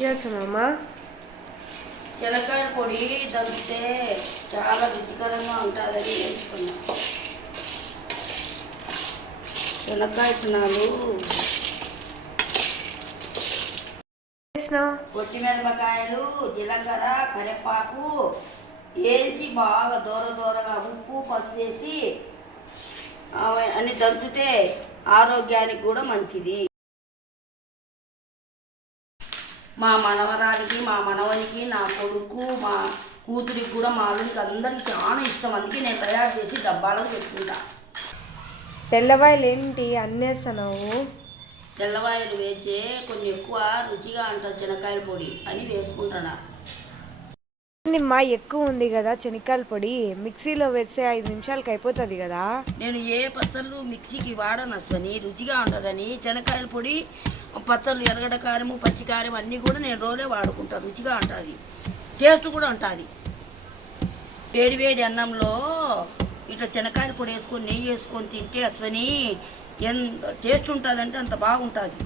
చేస్తున్నామా చిలకాయ పొడి దంపితే చాలా రుచికరంగా ఉంటుందని నేర్చుకున్నా. చిలకాయ చేసినావు? మిరపకాయలు జీలకర్ర కరివేపాకు వేయించి బాగా దూర దూరగా ఉప్పు పసుపు వేసి అన్ని దంచితే ఆరోగ్యానికి కూడా మంచిది. మా మనవరాలికి మా మనవనికి నా కొడుకు మా కూతురికి కూడా మా అల్లునికి అందరికి చాలా ఇష్టం. అందుకే నేను తయారు చేసి డబ్బాలకు పెట్టుకుంటా. తెల్లవాయలు ఏంటి అన్నేస్తున్నావు తెల్లవాయలు వేచే కొన్ని ఎక్కువ రుచిగా అంటారు శనక్కాయల పొడి అని వేసుకుంటాను. మా ఎక్కువ ఉంది కదా శనక్కాయల పొడి మిక్సీలో వేస్తే ఐదు నిమిషాలకి అయిపోతుంది కదా. నేను ఏ పచ్చళ్ళు మిక్సీకి వాడను అసలు రుచిగా ఉండదని. శనక్కాయల పొడి పచ్చళ్ళు ఎర్రగడ్డ కారము పచ్చి కారం అన్నీ కూడా నేను రోజే వాడుకుంటాను రుచిగా ఉంటుంది. టేస్ట్ కూడా ఉంటుంది. వేడి వేడి అన్నంలో ఇట్లా శనక్కాయల పొడి వేసుకొని నెయ్యి వేసుకొని తింటే అసలు ఎంత టేస్ట్ ఉంటుందంటే అంత బాగుంటుంది.